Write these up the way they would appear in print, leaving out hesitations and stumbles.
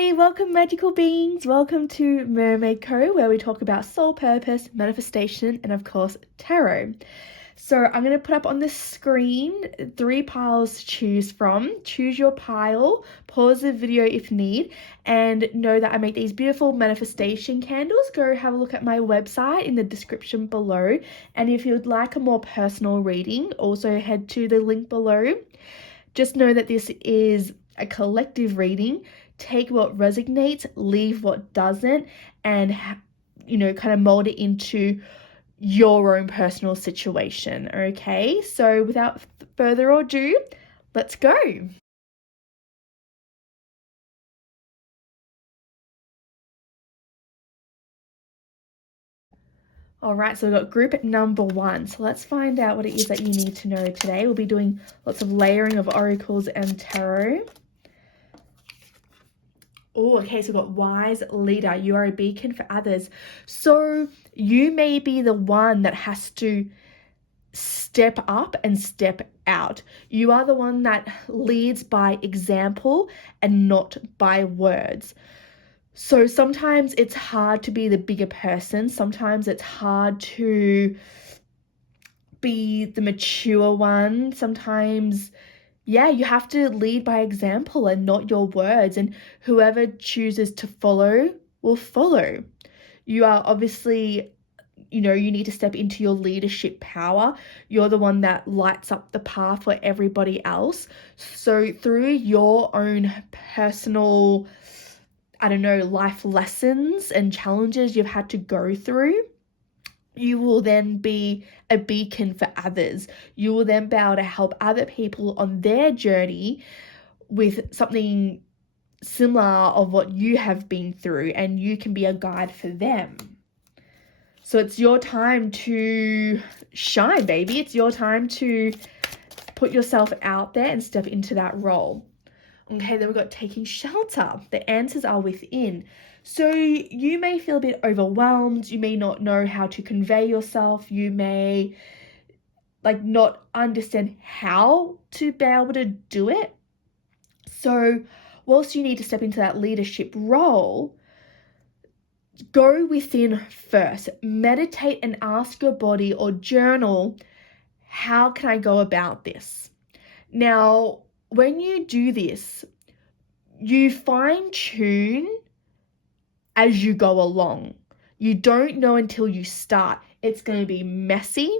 everybody, welcome magical beings, welcome to Mermaid Co, where we talk about soul purpose, manifestation, and of course tarot. So I'm going to put up on the screen 3 piles to choose from. Choose your pile, pause the video if need, and know that I make these beautiful manifestation candles. Go have a look at my website in the description below, and if you'd like a more personal reading, also head to the link below. Just know that this is a collective reading. Take what resonates, leave what doesn't, and kind of mold it into your own personal situation. Okay, so without further ado, let's go. All right, so we've got group number 1. So let's find out what it is that you need to know today. We'll be doing lots of layering of oracles and tarot. Oh, okay, so we've got wise leader. You are a beacon for others. So you may be the one that has to step up and step out. You are the one that leads by example and not by words. So sometimes it's hard to be the bigger person. Sometimes it's hard to be the mature one. Sometimes you have to lead by example and not your words, and whoever chooses to follow will follow. You are obviously, you need to step into your leadership power. You're the one that lights up the path for everybody else. So through your own personal, life lessons and challenges you've had to go through, you will then be a beacon for others. You will then be able to help other people on their journey with something similar of what you have been through, and you can be a guide for them. So it's your time to shine, baby. It's your time to put yourself out there and step into that role. Okay, then we've got taking shelter. The answers are within. So you may feel a bit overwhelmed. You may not know how to convey yourself. You may not understand how to be able to do it. So whilst you need to step into that leadership role, go within first. Meditate and ask your body or journal, how can I go about this? Now, when you do this, you fine tune as you go along. You don't know until you start. It's going to be messy.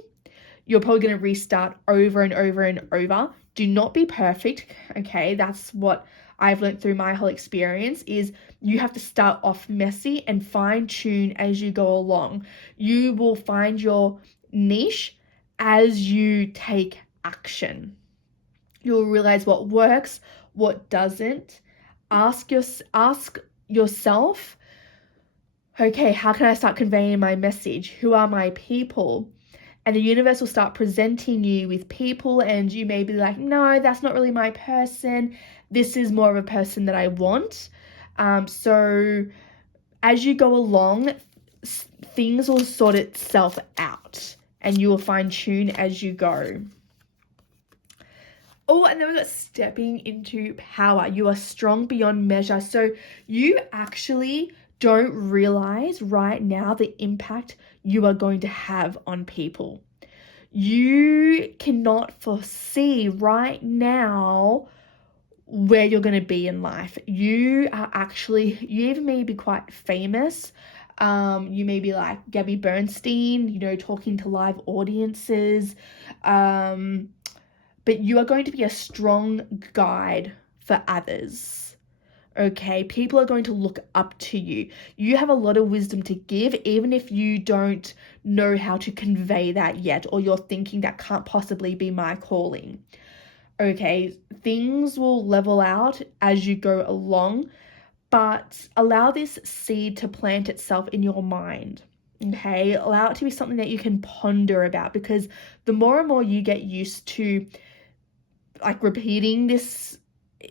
You're probably going to restart over and over and over. Do not be perfect, okay? That's what I've learned through my whole experience, is you have to start off messy and fine tune as you go along. You will find your niche as you take action. You'll realize what works, what doesn't. Ask yourself, okay, how can I start conveying my message? Who are my people? And the universe will start presenting you with people, and you may be like, no, that's not really my person. This is more of a person that I want. So as you go along, things will sort itself out, and you will fine tune as you go. Oh, and then we've got stepping into power. You are strong beyond measure. So you actually don't realize right now the impact you are going to have on people. You cannot foresee right now where you're going to be in life. You even may be quite famous. You may be like Gabby Bernstein, talking to live audiences. But you are going to be a strong guide for others. Okay, people are going to look up to you. You have a lot of wisdom to give, even if you don't know how to convey that yet, or you're thinking that can't possibly be my calling. Okay, things will level out as you go along, but allow this seed to plant itself in your mind. Okay, allow it to be something that you can ponder about, because the more and more you get used to repeating this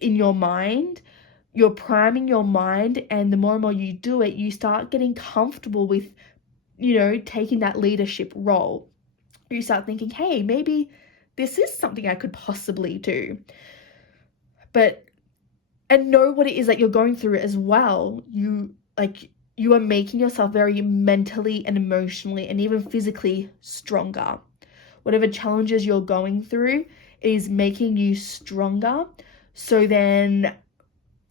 in your mind, you're priming your mind, and the more and more you do it, you start getting comfortable with, taking that leadership role. You start thinking, hey, maybe this is something I could possibly do. But and know what it is that you're going through as well. You are making yourself very mentally and emotionally and even physically stronger. Whatever challenges you're going through is making you stronger, so then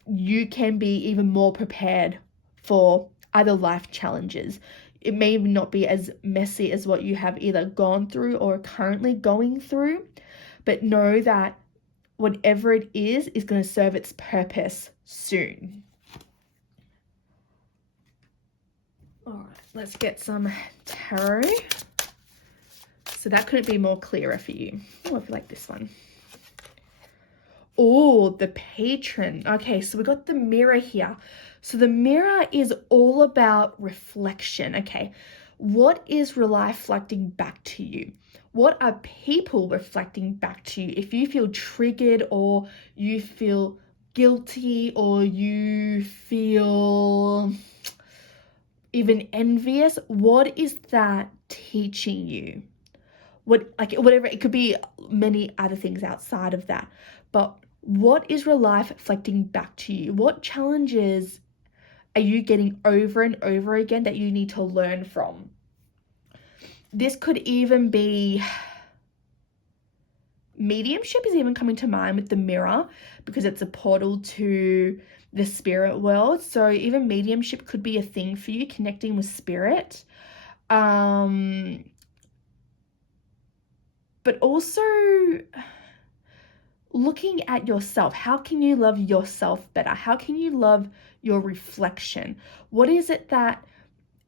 you can be even more prepared for other life challenges. It may not be as messy as what you have either gone through or are currently going through, but know that whatever it is going to serve its purpose soon. All right, let's get some tarot. So that couldn't be more clearer for you. Oh, I feel like this one. Oh, the patron. Okay, so we got the mirror here. So the mirror is all about reflection. Okay, what is reflecting back to you? What are people reflecting back to you? If you feel triggered or you feel guilty or you feel even envious, what is that teaching you? Whatever, it could be many other things outside of that, but what is your life reflecting back to you? What challenges are you getting over and over again that you need to learn from? This could even be mediumship is even coming to mind with the mirror, because it's a portal to the spirit world. So even mediumship could be a thing for you, connecting with spirit. But also looking at yourself. How can you love yourself better? How can you love your reflection? What is it that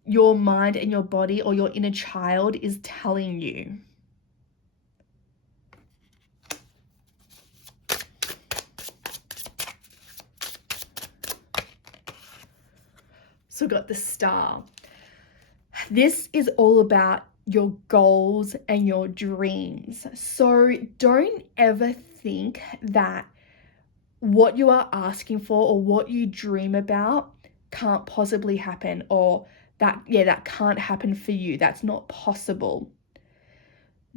your mind and your body or your inner child is telling you? So we've got the Star. This is all about your goals and your dreams. So don't ever think that what you are asking for or what you dream about can't possibly happen, or that can't happen for you. That's not possible.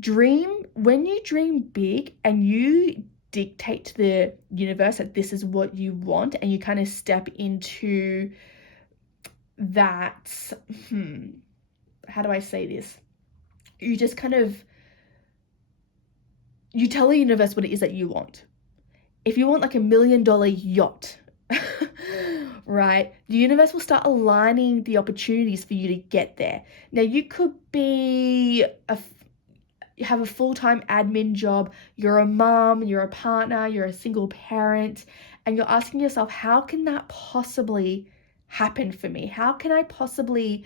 When you dream big and you dictate to the universe that this is what you want, and you kind of step into that, how do I say this? You just kind of, you tell the universe what it is that you want. If you want like $1 million yacht, right, the universe will start aligning the opportunities for you to get there. Now, you could have a full-time admin job, you're a mom, you're a partner, you're a single parent, and you're asking yourself, how can that possibly happen for me? How can I possibly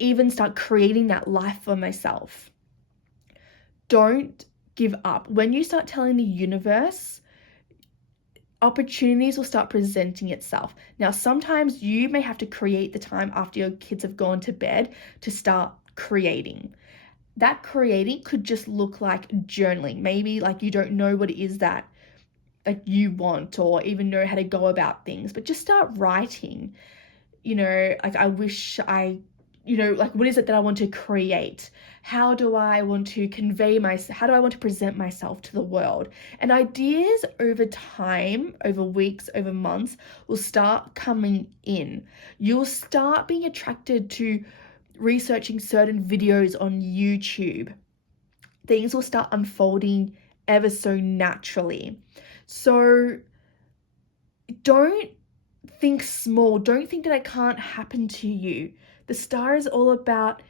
even start creating that life for myself? Don't give up. When you start telling the universe, opportunities will start presenting itself. Now, sometimes you may have to create the time after your kids have gone to bed to start creating. That creating could just look like journaling. Maybe you don't know what it is that you want, or even know how to go about things, but just start writing. I wish what is it that I want to create? How do I want to how do I want to present myself to the world? And ideas over time, over weeks, over months, will start coming in. You'll start being attracted to researching certain videos on YouTube. Things will start unfolding ever so naturally. So don't think small. Don't think that it can't happen to you. The Star is all about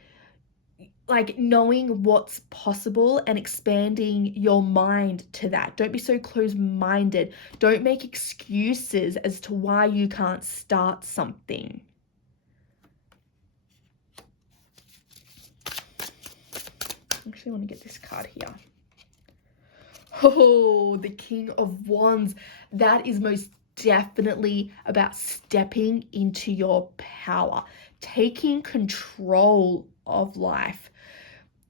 knowing what's possible and expanding your mind to that. Don't be so close-minded. Don't make excuses as to why you can't start something. I actually want to get this card here. Oh, the King of Wands. That is most definitely about stepping into your power, taking control of life.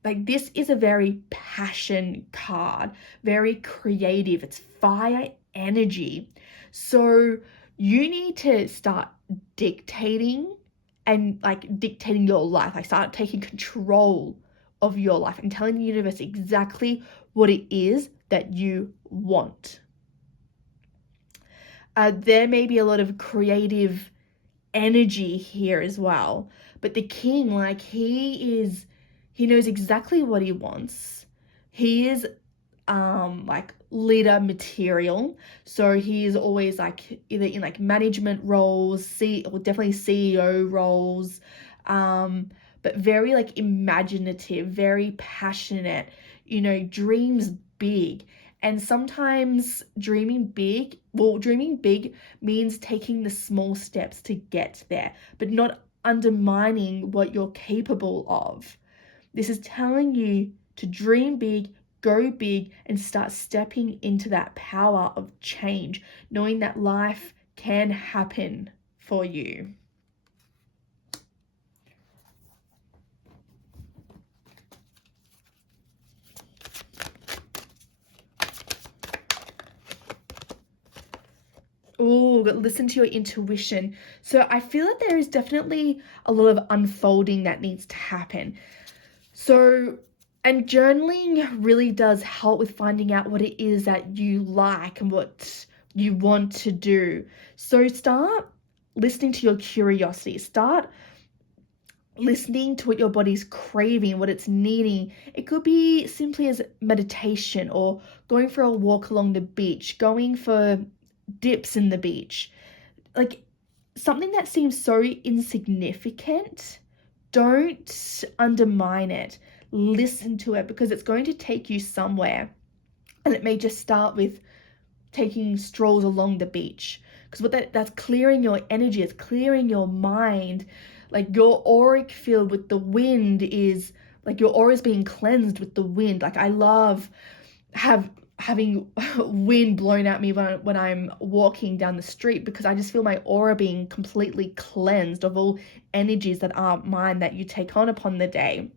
This is a very passion card, very creative. It's fire energy. So you need to start dictating dictating your life. Start taking control of your life and telling the universe exactly what it is that you want. There may be a lot of creative energy here as well. But the king, like, he knows exactly what he wants. He is like leader material, so he is always like either in like management roles, or definitely CEO roles, but very like imaginative, very passionate, dreams big. And sometimes dreaming big means taking the small steps to get there, but not undermining what you're capable of. This is telling you to dream big, go big, and start stepping into that power of change, knowing that life can happen for you. Oh, listen to your intuition. So I feel that there is definitely a lot of unfolding that needs to happen. So, and journaling really does help with finding out what it is that you like and what you want to do. So start listening to your curiosity. Start listening to what your body's craving, what it's needing. It could be simply as meditation or going for a walk along the beach, going for dips in the beach. Like something that seems so insignificant, don't undermine it. Listen to it because it's going to take you somewhere. And it may just start with taking strolls along the beach, because that's clearing your energy, it's clearing your mind. Like your auric field with the wind is like your aura is being cleansed with the wind. Like I love having wind blown at me when I'm walking down the street, because I just feel my aura being completely cleansed of all energies that aren't mine that you take on upon the day.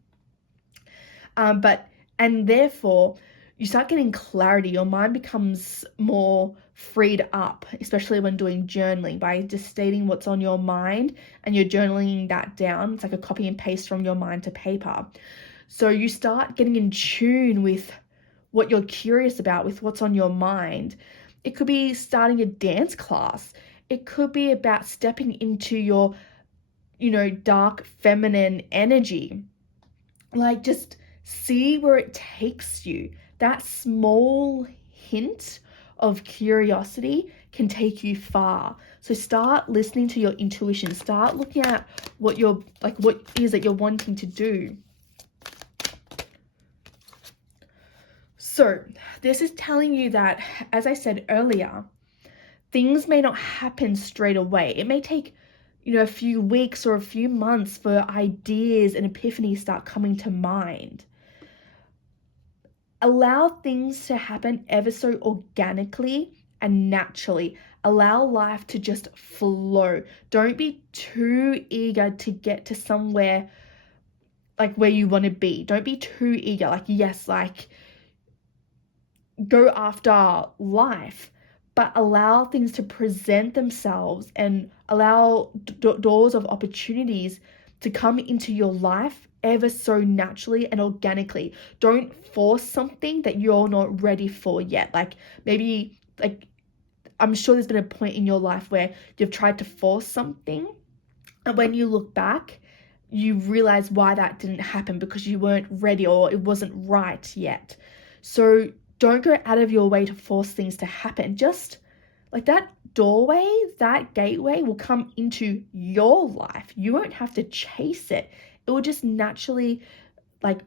And therefore you start getting clarity. Your mind becomes more freed up, especially when doing journaling, by just stating what's on your mind and you're journaling that down. It's like a copy and paste from your mind to paper. So you start getting in tune with what you're curious about, with what's on your mind. It could be starting a dance class. It could be about stepping into your, dark feminine energy. Like just see where it takes you. That small hint of curiosity can take you far. So start listening to your intuition. Start looking at what it is that you're wanting to do. So this is telling you that, as I said earlier, things may not happen straight away. It may take, a few weeks or a few months for ideas and epiphanies start coming to mind. Allow things to happen ever so organically and naturally. Allow life to just flow. Don't be too eager to get to somewhere like where you want to be. Don't be too eager. Go after life, but allow things to present themselves and allow doors of opportunities to come into your life ever so naturally and organically. Don't force something that you're not ready for yet. I'm sure there's been a point in your life where you've tried to force something, and when you look back, you realize why that didn't happen, because you weren't ready or it wasn't right yet. So don't go out of your way to force things to happen. Just like that doorway, that gateway will come into your life. You won't have to chase it. It will just naturally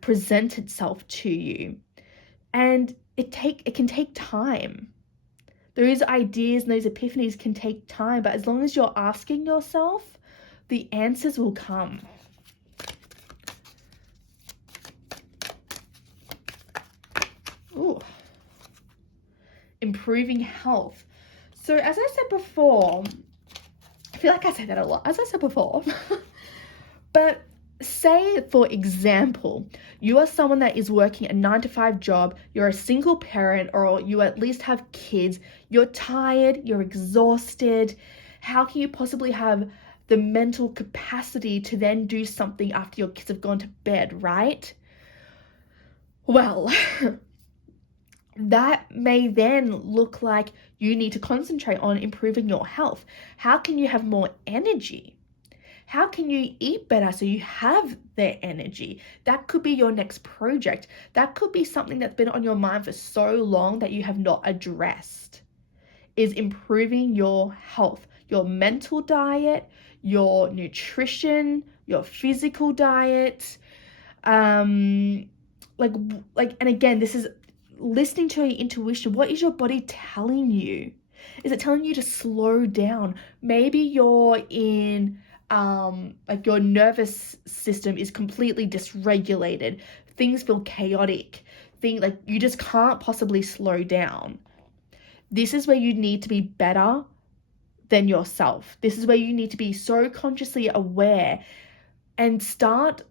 present itself to you. And it can take time. Those ideas and those epiphanies can take time, but as long as you're asking yourself, the answers will come. Ooh. Improving health. So as I said before, I feel like I say that a lot, as I said before, but say, for example, you are someone that is working a 9-to-5 job, you're a single parent, or you at least have kids, you're tired, you're exhausted. How can you possibly have the mental capacity to then do something after your kids have gone to bed, right? Well, That may then look like you need to concentrate on improving your health. How can you have more energy? How can you eat better so you have the energy? That could be your next project. That could be something that's been on your mind for so long that you have not addressed, is improving your health, your mental diet, your nutrition, your physical diet. Like, and again, this is listening to your intuition. What is your body telling you? Is it telling you to slow down? Maybe you're in like your nervous system is completely dysregulated. Things feel chaotic. Like you just can't possibly slow down. This is where you need to be better than yourself. This is where you need to be so consciously aware and start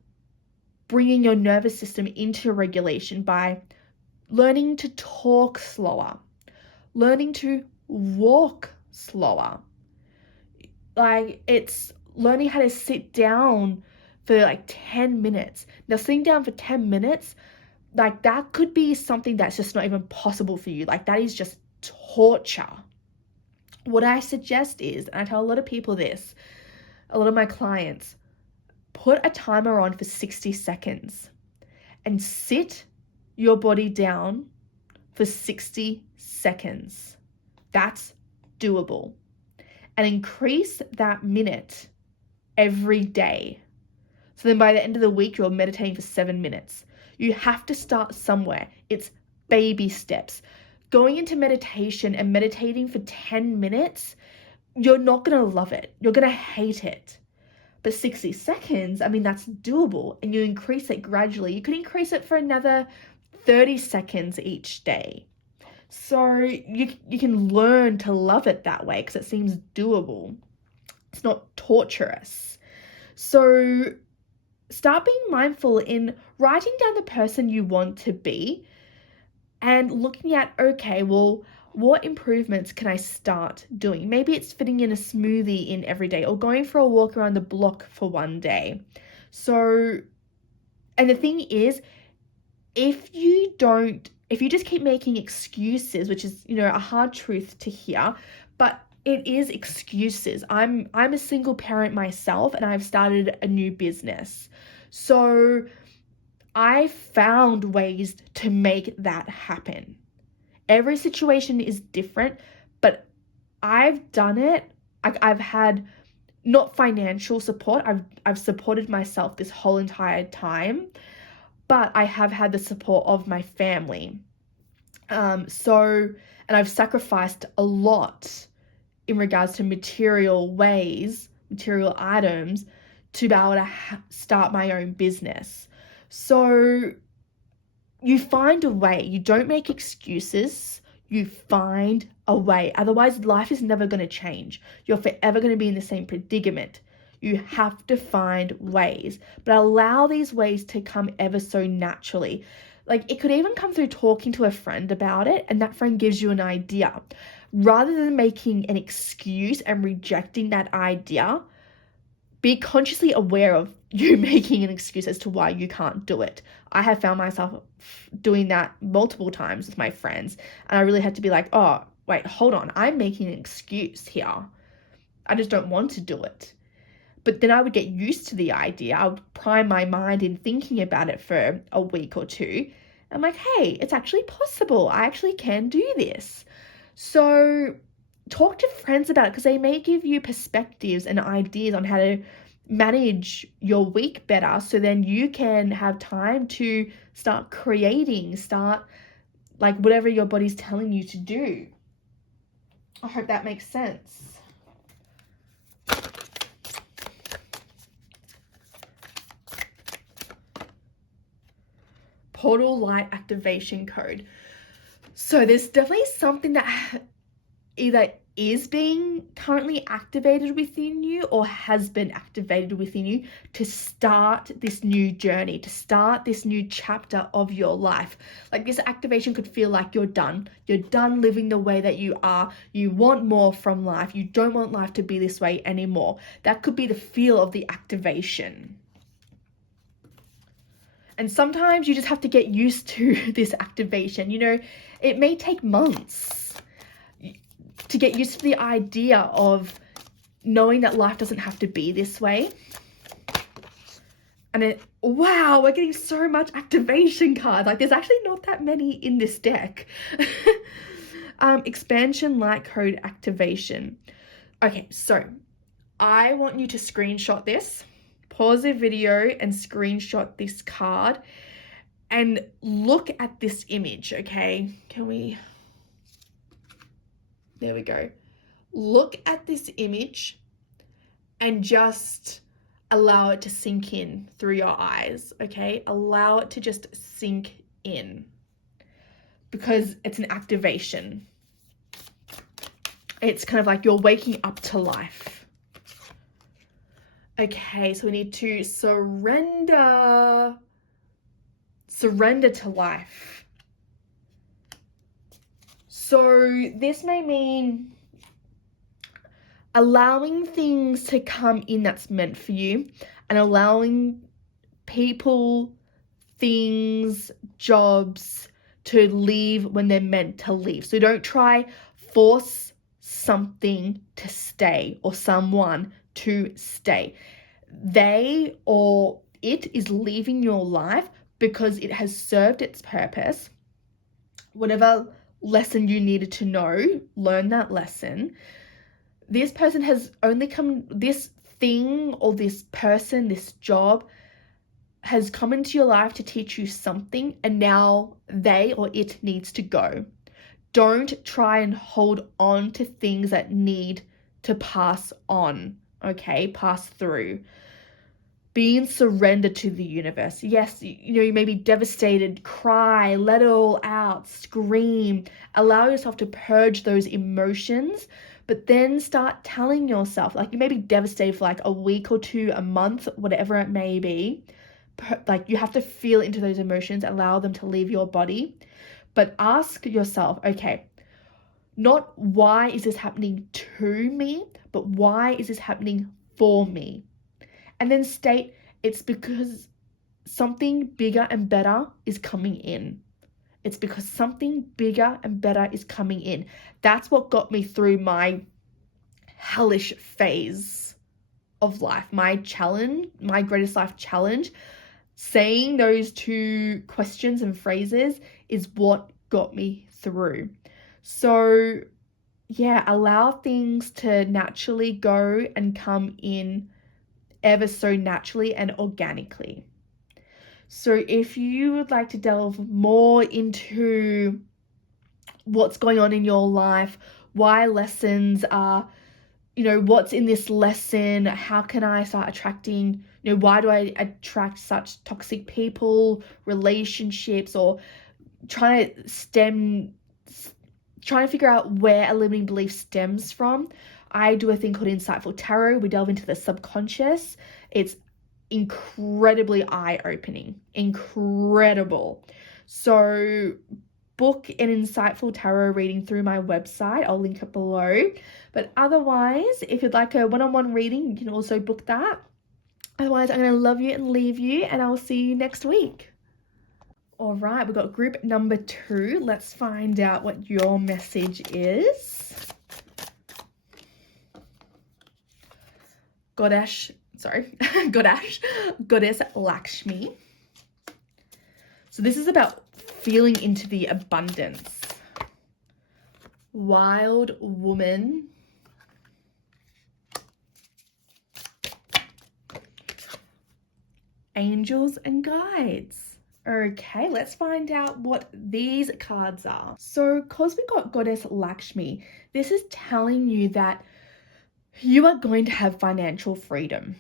bringing your nervous system into regulation by learning to talk slower, learning to walk slower. Like, it's learning how to sit down for like 10 minutes. Now, sitting down for 10 minutes, like that could be something that's just not even possible for you. Like, that is just torture. What I suggest is, and I tell a lot of people this, a lot of my clients, put a timer on for 60 seconds and sit your body down for 60 seconds. That's doable. And increase that minute every day. So then by the end of the week, you're meditating for 7 minutes. You have to start somewhere. It's baby steps. Going into meditation and meditating for 10 minutes, you're not going to love it. You're going to hate it. But 60 seconds, I mean, that's doable. And you increase it gradually. You could increase it for another 30 seconds each day. So you can learn to love it that way because it seems doable. It's not torturous. So start being mindful in writing down the person you want to be and looking at, okay, well, what improvements can I start doing? Maybe it's fitting in a smoothie in every day or going for a walk around the block for one day. So, and the thing is, if you just keep making excuses, which is, a hard truth to hear, but it is excuses. I'm a single parent myself and I've started a new business. So I found ways to make that happen. Every situation is different, but I've done it. I've had not financial support. I've supported myself this whole entire time, but I have had the support of my family. And I've sacrificed a lot in regards to material items to be able to start my own business. So you find a way. You don't make excuses. You find a way. Otherwise, life is never going to change. You're forever going to be in the same predicament. You have to find ways, but allow these ways to come ever so naturally. Like, it could even come through talking to a friend about it, and that friend gives you an idea. Rather than making an excuse and rejecting that idea, be consciously aware of you making an excuse as to why you can't do it. I have found myself doing that multiple times with my friends, and I really had to be like, oh, wait, hold on. I'm making an excuse here. I just don't want to do it. But then I would get used to the idea. I would prime my mind in thinking about it for a week or two. I'm like, hey, it's actually possible. I actually can do this. So talk to friends about it because they may give you perspectives and ideas on how to manage your week better, so then you can have time to start creating, like whatever your body's telling you to do. I hope that makes sense. Portal light activation code. So there's definitely something that either is being currently activated within you or has been activated within you to start this new journey, to start this new chapter of your life. Like, this activation could feel like you're done. You're done living the way that you are. You want more from life. You don't want life to be this way anymore. That could be the feel of the activation. And sometimes you just have to get used to this activation. It may take months to get used to the idea of knowing that life doesn't have to be this way. And wow, we're getting so much activation cards. Like, there's actually not that many in this deck. Expansion light code activation. Okay, so I want you to screenshot this, pause the video and screenshot this card and look at this image, okay? There we go. Look at this image and just allow it to sink in through your eyes, okay? Allow it to just sink in because it's an activation. It's kind of like you're waking up to life. Okay, so we need to surrender to life. So this may mean allowing things to come in that's meant for you and allowing people, things, jobs to leave when they're meant to leave. So don't try force something to stay or someone to stay. They or it is leaving your life because it has served its purpose. Whatever lesson you needed to know, learn that lesson. This person has only come, this thing or this person, this job has come into your life to teach you something, and now they or it needs to go. Don't try and hold on to things that need to pass on, okay? Pass through. Being surrendered to the universe. Yes, you may be devastated, cry, let it all out, scream, allow yourself to purge those emotions, but then start telling yourself, like, you may be devastated for like a week or two, a month, whatever it may be. Like, you have to feel into those emotions, allow them to leave your body, but ask yourself, okay, not why is this happening to me, but why is this happening for me? And then state it's because something bigger and better is coming in. It's because something bigger and better is coming in. That's what got me through my hellish phase of life, my challenge, my greatest life challenge. Saying those two questions and phrases is what got me through. So yeah, allow things to naturally go and come in ever so naturally and organically. So if you would like to delve more into what's going on in your life, why lessons are, what's in this lesson, how can I start attracting, why do I attract such toxic people, relationships, or trying to figure out where a limiting belief stems from, I do a thing called Insightful Tarot. We delve into the subconscious. It's incredibly eye-opening, incredible. So book an Insightful Tarot reading through my website. I'll link it below. But otherwise, if you'd like a one-on-one reading, you can also book that. Otherwise, I'm going to love you and leave you, and I'll see you next week. All right, we've got group number 2. Let's find out what your message is. Goddess Lakshmi. So this is about feeling into the abundance. Wild woman. Angels and guides. Okay, let's find out what these cards are. So because we got Goddess Lakshmi, this is telling you that you are going to have financial freedom.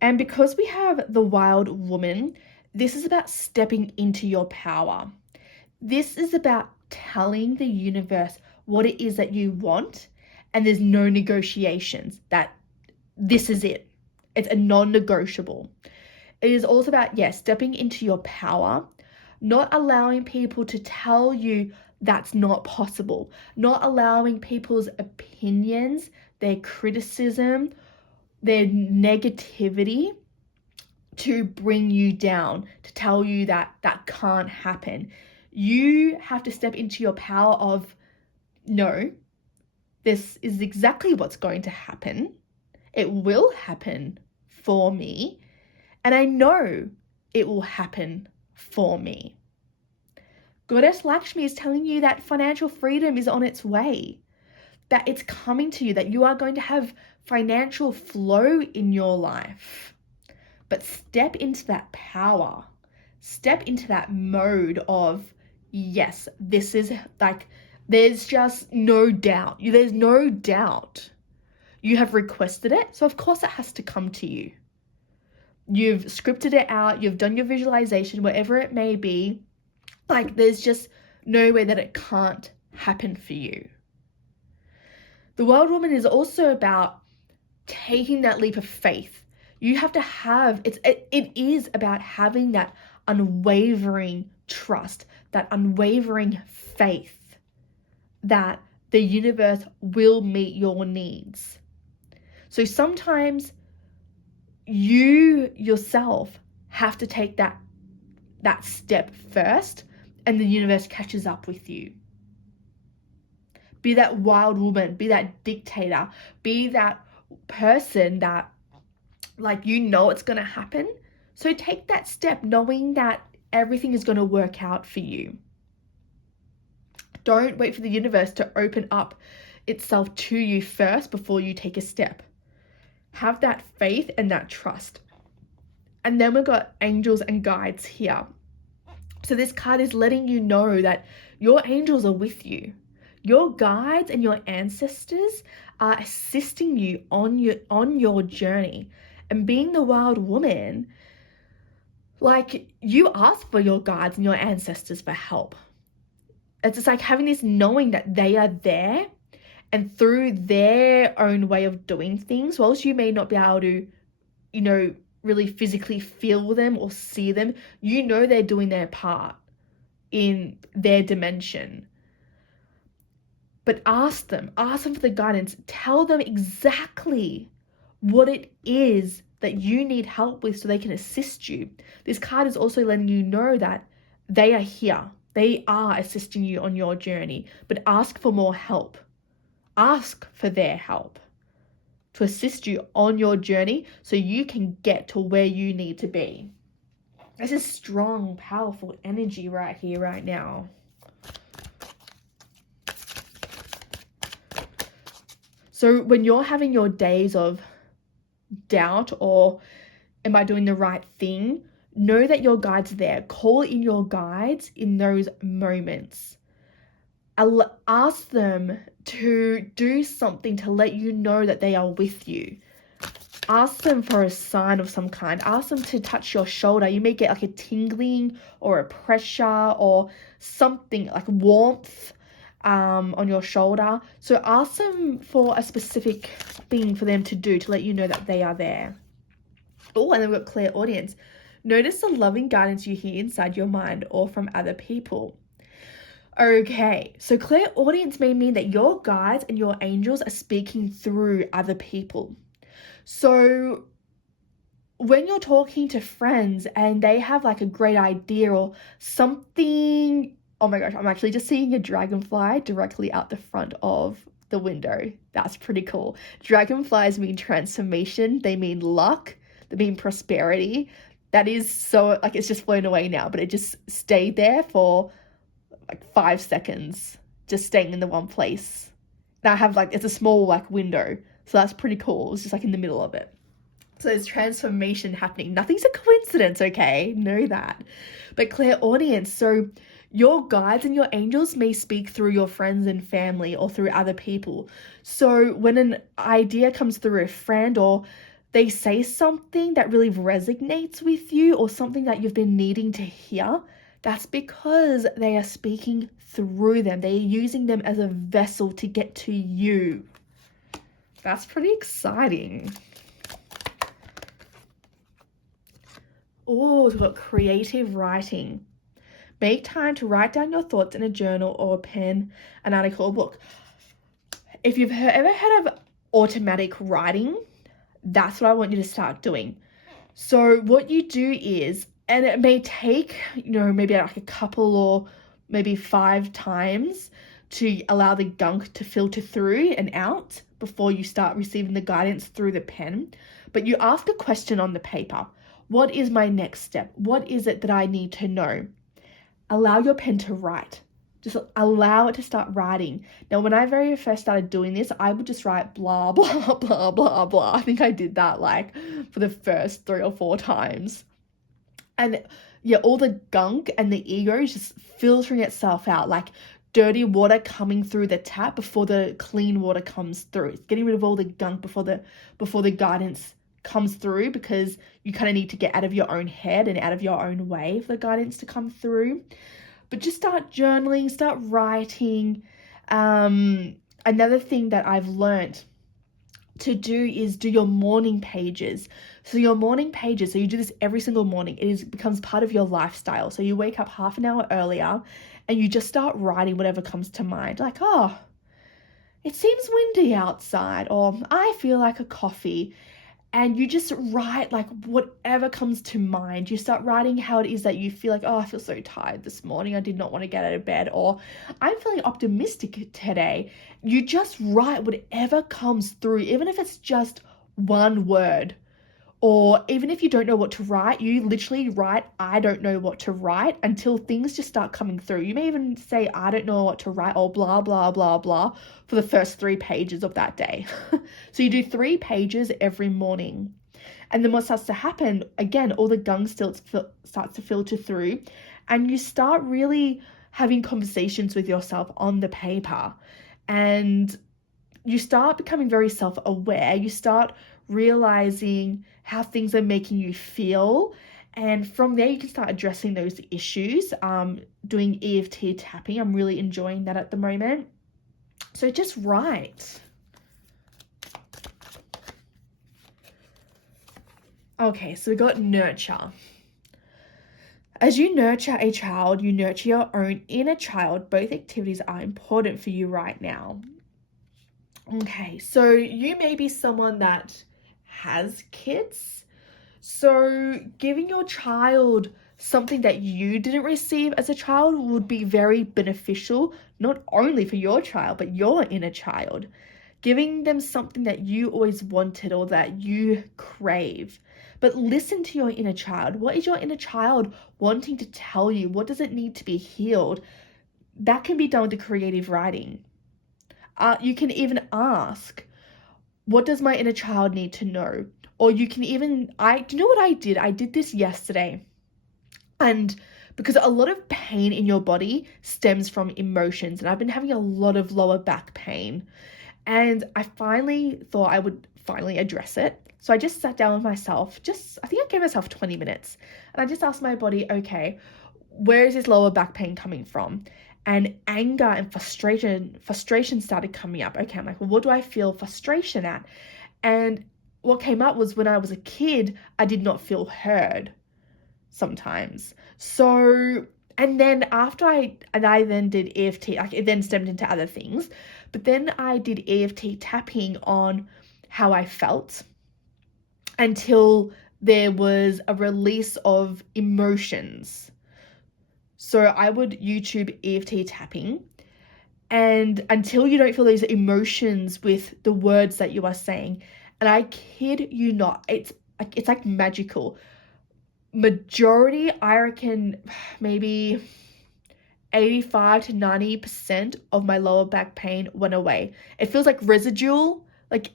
And because we have the wild woman, this is about stepping into your power. This is about telling the universe what it is that you want, and there's no negotiations, that this is it. It's a non-negotiable. It is also about, stepping into your power, not allowing people to tell you that's not possible, not allowing people's opinions, their criticism, their negativity to bring you down, to tell you that that can't happen. You have to step into your power of, no, this is exactly what's going to happen. It will happen for me. And I know it will happen for me. Goddess Lakshmi is telling you that financial freedom is on its way, that it's coming to you, that you are going to have financial flow in your life. But step into that power. Step into that mode of, yes, this is like, there's just no doubt. There's no doubt. You have requested it, so of course it has to come to you. You've scripted it out, you've done your visualization, whatever it may be. Like, there's just no way that it can't happen for you. The Wild Woman is also about taking that leap of faith. You have to have, it is about having that unwavering trust, that unwavering faith that the universe will meet your needs. So sometimes you yourself have to take that step first, and the universe catches up with you. Be that wild woman, be that dictator, be that person that, like, you know it's going to happen. So take that step knowing that everything is going to work out for you. Don't wait for the universe to open up itself to you first before you take a step. Have that faith and that trust. And then we've got angels and guides here. So this card is letting you know that your angels are with you. Your guides and your ancestors are assisting you on your journey. And being the wild woman, like, you ask for your guides and your ancestors for help. It's just like having this knowing that they are there, and through their own way of doing things, whilst you may not be able to, really physically feel them or see them, they're doing their part in their dimension. But ask them for the guidance. Tell them exactly what it is that you need help with so they can assist you. This card is also letting you know that they are here. They are assisting you on your journey, but ask for more help. Ask for their help to assist you on your journey so you can get to where you need to be. This is strong, powerful energy right here, right now. So when you're having your days of doubt or am I doing the right thing, know that your guides are there. Call in your guides in those moments. Ask them to do something to let you know that they are with you. Ask them for a sign of some kind. Ask them to touch your shoulder. You may get like a tingling or a pressure or something like warmth on your shoulder. So ask them for a specific thing for them to do to let you know that they are there. Oh, and then we've got clairaudience. Notice the loving guidance you hear inside your mind or from other people. Okay, so clairaudience may mean that your guides and your angels are speaking through other people. So when you're talking to friends and they have like a great idea or something, oh my gosh, I'm actually just seeing a dragonfly directly out the front of the window. That's pretty cool. Dragonflies mean transformation. They mean luck. They mean prosperity. That is so, like, it's just flown away now, but it just stayed there for like 5 seconds, just staying in the one place. Now I have like, it's a small like window, so that's pretty cool. It's just like in the middle of it. So there's transformation happening. Nothing's a coincidence, okay? Know that. But clairaudience, so your guides and your angels may speak through your friends and family or through other people. So when an idea comes through a friend or they say something that really resonates with you or something that you've been needing to hear, that's because they are speaking through them. They're using them as a vessel to get to you. That's pretty exciting. Oh, we've got creative writing. Make time to write down your thoughts in a journal or a pen, an article, or book. If you've ever heard of automatic writing, that's what I want you to start doing. So what you do is, and it may take, maybe like a couple or maybe 5 times to allow the gunk to filter through and out before you start receiving the guidance through the pen. But you ask a question on the paper. What is my next step? What is it that I need to know? Allow your pen to write. Just allow it to start writing. Now, when I very first started doing this, I would just write blah, blah, blah, blah, blah. I think I did that like for the first 3 or 4 times. And yeah, all the gunk and the ego is just filtering itself out, like dirty water coming through the tap before the clean water comes through. It's getting rid of all the gunk before the guidance comes through, because you kind of need to get out of your own head and out of your own way for the guidance to come through. But just start journaling, start writing. Another thing that I've learned to do is do your morning pages. So your morning pages, so you do this every single morning. It becomes part of your lifestyle. So you wake up half an hour earlier and you just start writing whatever comes to mind. Like, oh, it seems windy outside, or I feel like a coffee. And you just write like whatever comes to mind. You start writing how it is that you feel like, oh, I feel so tired this morning. I did not want to get out of bed. Or I'm feeling optimistic today. You just write whatever comes through, even if it's just one word. Or even if you don't know what to write, you literally write, I don't know what to write, until things just start coming through. You may even say, I don't know what to write, or blah, blah, blah, blah, for the first 3 pages of that day. So you do 3 pages every morning. And then what starts to happen, again, all the gunk starts to filter through, and you start really having conversations with yourself on the paper. And you start becoming very self-aware. You start realizing how things are making you feel, and from there you can start addressing those issues. Doing EFT tapping, I'm really enjoying that at the moment. So just write. Okay, so we got nurture. As you nurture a child, you nurture your own inner child. Both activities are important for you right now. Okay, so you may be someone that has kids. So giving your child something that you didn't receive as a child would be very beneficial, not only for your child, but your inner child. Giving them something that you always wanted or that you crave. But listen to your inner child. What is your inner child wanting to tell you? What does it need to be healed? That can be done with the creative writing. You can even ask, what does my inner child need to know? Or you can even, do you know what I did? I did this yesterday. And because a lot of pain in your body stems from emotions. And I've been having a lot of lower back pain. And I finally thought I would finally address it. So I just sat down with myself, I think I gave myself 20 minutes. And I just asked my body, okay, where is this lower back pain coming from? And anger and frustration started coming up. Okay, I'm like, well, what do I feel frustration at? And what came up was when I was a kid, I did not feel heard sometimes. So, and then after I then did EFT, like it then stemmed into other things, but then I did EFT tapping on how I felt until there was a release of emotions. So I would YouTube EFT tapping, and until you don't feel those emotions with the words that you are saying, and I kid you not, it's like magical. Majority, I reckon maybe 85 to 90% of my lower back pain went away. It feels like residual, like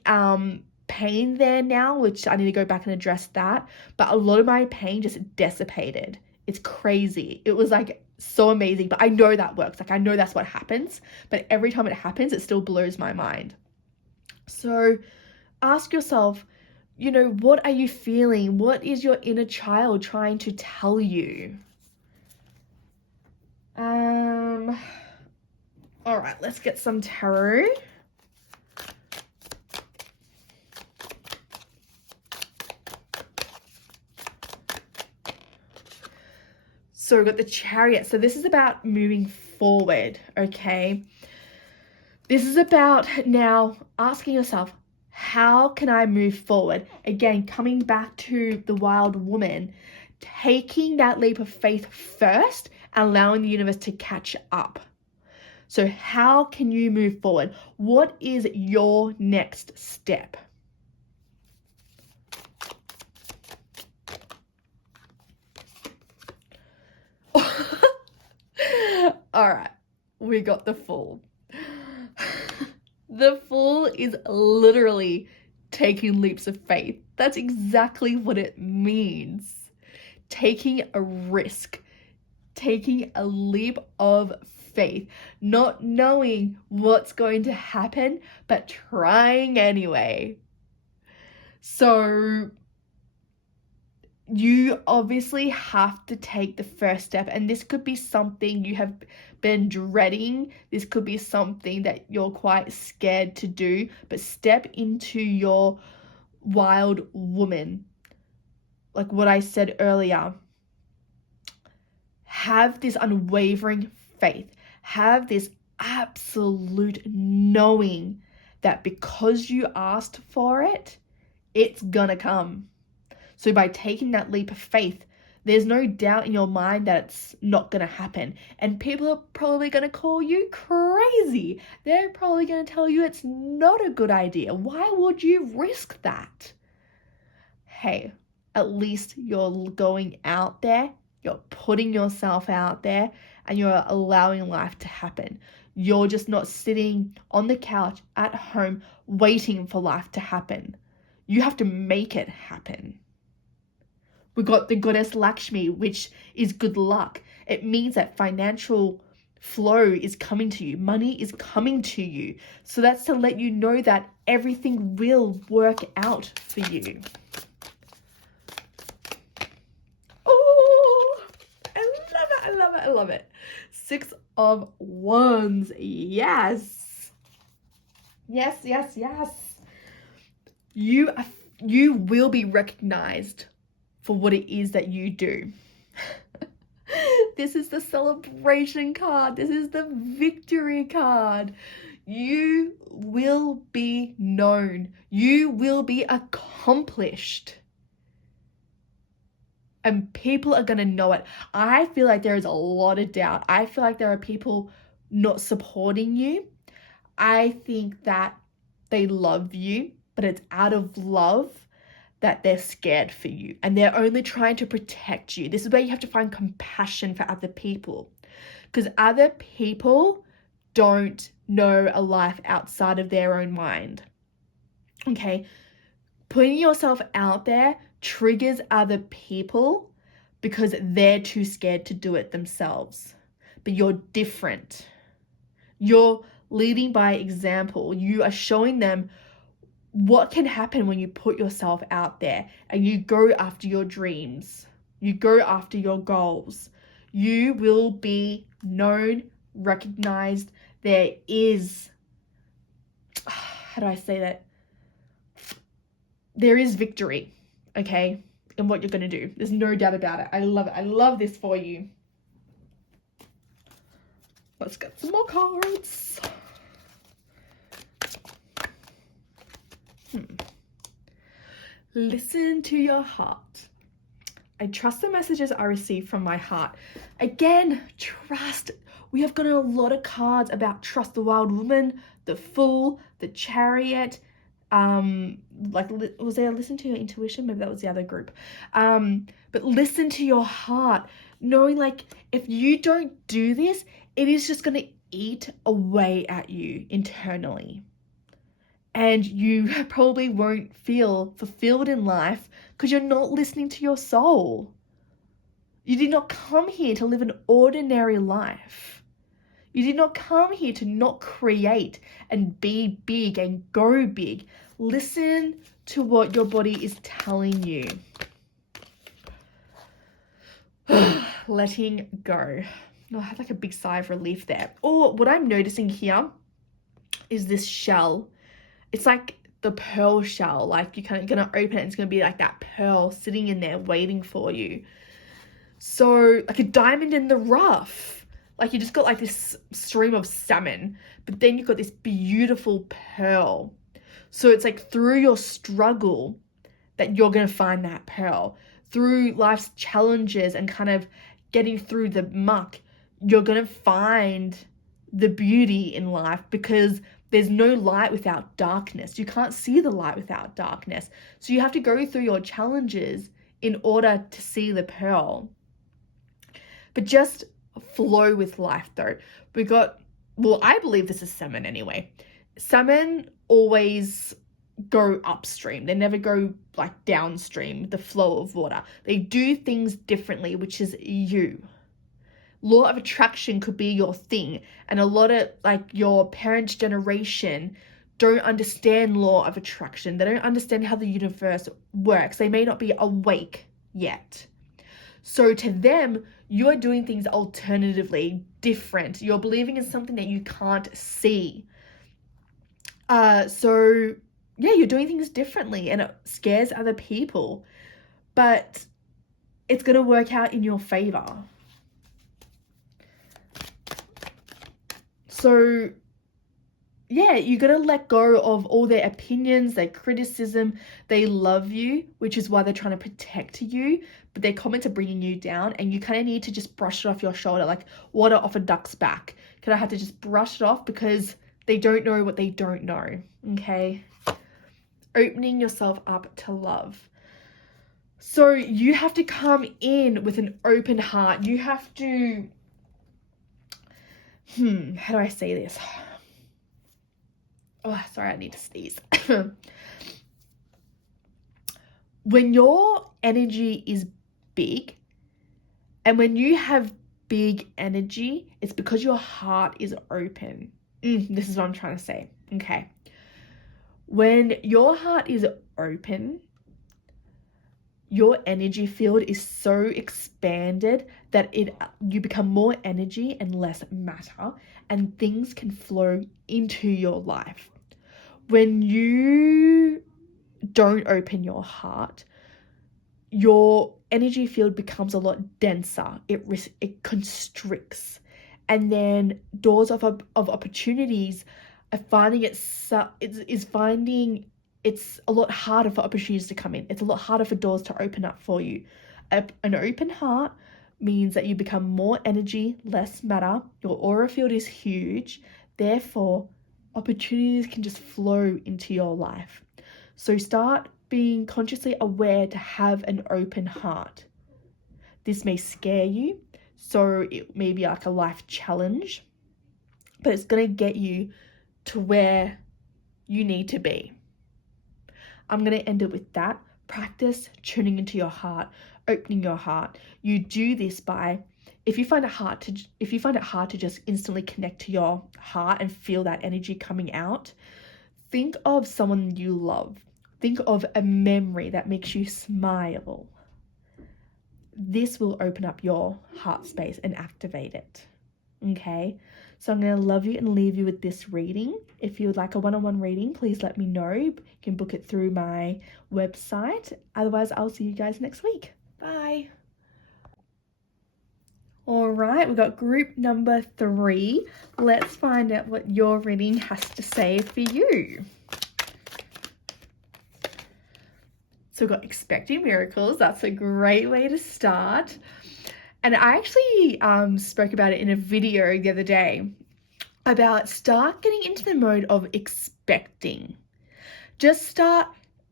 pain there now, which I need to go back and address that. But a lot of my pain just dissipated. It's crazy. It was like so amazing, but I know that works. Like I know that's what happens, but every time it happens, it still blows my mind. So ask yourself, you know, what are you feeling? What is your inner child trying to tell you? All right, let's get some tarot. So we've got the Chariot. So this is about moving forward, okay? This is about now asking yourself, how can I move forward? Again, coming back to the wild woman, taking that leap of faith first allowing the universe to catch up. So how can you move forward? What is your next step? All right, we got the Fool. The Fool is literally taking leaps of faith. That's exactly what it means. Taking a risk, taking a leap of faith, not knowing what's going to happen, but trying anyway. So you obviously have to take the first step, and this could be something you have been dreading. This could be something that you're quite scared to do, but step into your wild woman. Like what I said earlier, have this unwavering faith, have this absolute knowing that because you asked for it, it's gonna come. So by taking that leap of faith, there's no doubt in your mind that it's not going to happen. And people are probably going to call you crazy. They're probably going to tell you it's not a good idea. Why would you risk that? Hey, at least you're going out there, you're putting yourself out there, and you're allowing life to happen. You're just not sitting on the couch at home waiting for life to happen. You have to make it happen. We got the goddess Lakshmi, which is good luck. It means that financial flow is coming to you. Money is coming to you. So that's to let you know that everything will work out for you. Oh, I love it. I love it. I love it. 6 of Wands. Yes. Yes, yes, yes. You will be recognized for what it is that you do. This is the celebration card. This is the victory card. You will be known. You will be accomplished. And people are going to know it. I feel like there is a lot of doubt. I feel like there are people not supporting you. I think that they love you, but it's out of love that they're scared for you and they're only trying to protect you. This is where you have to find compassion for other people, because other people don't know a life outside of their own mind. Okay, putting yourself out there triggers other people because they're too scared to do it themselves. But you're different. You're leading by example. You are showing them what can happen when you put yourself out there and you go after your dreams, you go after your goals. You will be known, recognized. There is, how do I say that? There is victory, okay, in what you're going to do. There's no doubt about it. I love it. I love this for you. Let's get some more cards. Listen to your heart. I trust the messages I receive from my heart. Again, trust. We have got a lot of cards about trust. The Wild Woman, the Fool, the Chariot. Was there listen to your intuition? Maybe that was the other group. But listen to your heart. Knowing like if you don't do this, it is just going to eat away at you internally. And you probably won't feel fulfilled in life because you're not listening to your soul. You did not come here to live an ordinary life. You did not come here to not create and be big and go big. Listen to what your body is telling you. Letting go. Oh, I have like a big sigh of relief there. Oh, what I'm noticing here is this shell. It's like the pearl shell. Like you're gonna open it and it's gonna be like that pearl sitting in there waiting for you. So like a diamond in the rough. Like you just got like this stream of salmon, but then you've got this beautiful pearl. So it's like through your struggle that you're gonna find that pearl. Through life's challenges and kind of getting through the muck, you're going to find the beauty in life, because there's no light without darkness. You can't see the light without darkness. So you have to go through your challenges in order to see the pearl. But just flow with life though. I believe this is salmon anyway. Salmon always go upstream. They never go like downstream, the flow of water. They do things differently, which is you. Law of attraction could be your thing. And a lot of like your parents' generation don't understand law of attraction. They don't understand how the universe works. They may not be awake yet. So to them, you're doing things alternatively, different. You're believing in something that you can't see. So yeah, you're doing things differently, and it scares other people, but it's going to work out in your favor. So yeah, you're going to let go of all their opinions, their criticism. They love you, which is why they're trying to protect you, but their comments are bringing you down, and you kind of need to just brush it off your shoulder, like water off a duck's back. I have to just brush it off, because they don't know what they don't know, okay? Opening yourself up to love. So you have to come in with an open heart. You have to, how do I say this? Oh, sorry, I need to sneeze. When your energy is big, and when you have big energy, it's because your heart is open. This is what I'm trying to say. Okay. When your heart is open, your energy field is so expanded that you become more energy and less matter, and things can flow into your life. When you don't open your heart, your energy field becomes a lot denser. It constricts, and then doors of opportunities are finding it's a lot harder for opportunities to come in. It's a lot harder for doors to open up for you. An open heart means that you become more energy, less matter. Your aura field is huge. Therefore, opportunities can just flow into your life. So start being consciously aware to have an open heart. This may scare you, so it may be like a life challenge, but it's going to get you to where you need to be. I'm going to end it with that. Practice tuning into your heart, opening your heart. You do this by, if you find it hard to just instantly connect to your heart and feel that energy coming out, think of someone you love. Think of a memory that makes you smile. This will open up your heart space and activate it. Okay, so I'm going to love you and leave you with this reading. If you would like a one-on-one reading, please let me know. You can book it through my website. Otherwise, I'll see you guys next week. Bye. All right, we've got group number 3. Let's find out what your reading has to say for you. So we've got expecting miracles. That's a great way to start. And I actually spoke about it in a video the other day about start getting into the mode of expecting. Just start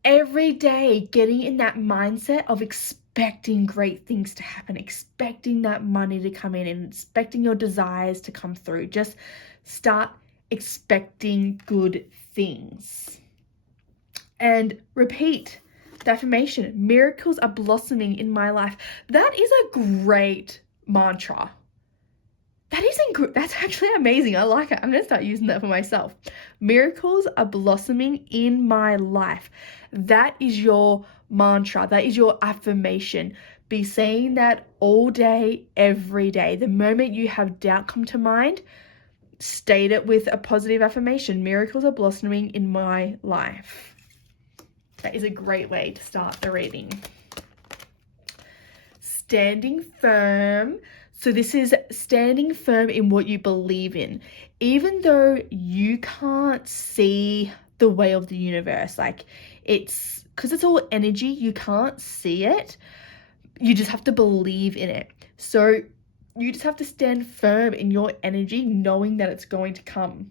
every day getting in that mindset of expecting great things to happen, expecting that money to come in, and expecting your desires to come through. Just start expecting good things. And repeat the affirmation, miracles are blossoming in my life. That is a great mantra. That's actually amazing. I like it. I'm going to start using that for myself. Miracles are blossoming in my life. That is your mantra. That is your affirmation. Be saying that all day, every day. The moment you have doubt come to mind, state it with a positive affirmation. Miracles are blossoming in my life. That is a great way to start the reading. Standing firm. So this is standing firm in what you believe in. Even though you can't see the way of the universe, like because it's all energy, you can't see it. You just have to believe in it. So you just have to stand firm in your energy, knowing that it's going to come.